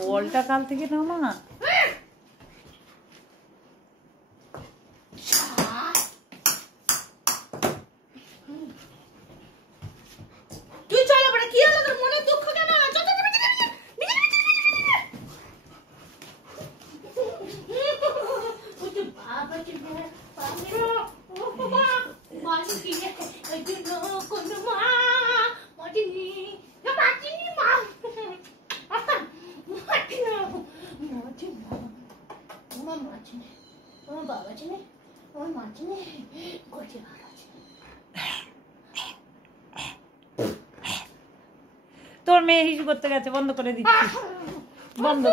বলটা কাল থেকে নাও না। তুই চল বড়, কি হলো তোর মনে দুঃখ কেন? চল চল ওই বাবা কি পাগল ও বাবা মাসি কি এই যে কোন মা মাটিনি না মাটিনি মা মাটিনি মাটিনি মা মাটিনি আমার বাবা চিনি আমার মা চিনি কোটি বাবা চিনি। তোর মেয়ে হিসু করতে গেছে, বন্ধ করে দিচ্ছি, বন্ধ।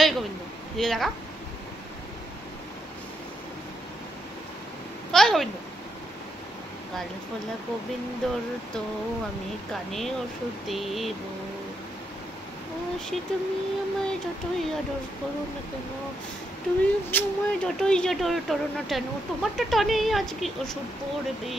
এই গোবিন্দ দিকে দেখা, ওই গোবিন্দ কাল ফলা গোবিন্দর তো আমি কানে ওষুধ দেব। সে তুমি আমায় যতই আদর করো না কেন, তুমি আমায় যতই আদর করো না কেন, তোমার তো টানেই আজকে ওষুধ পড়বে।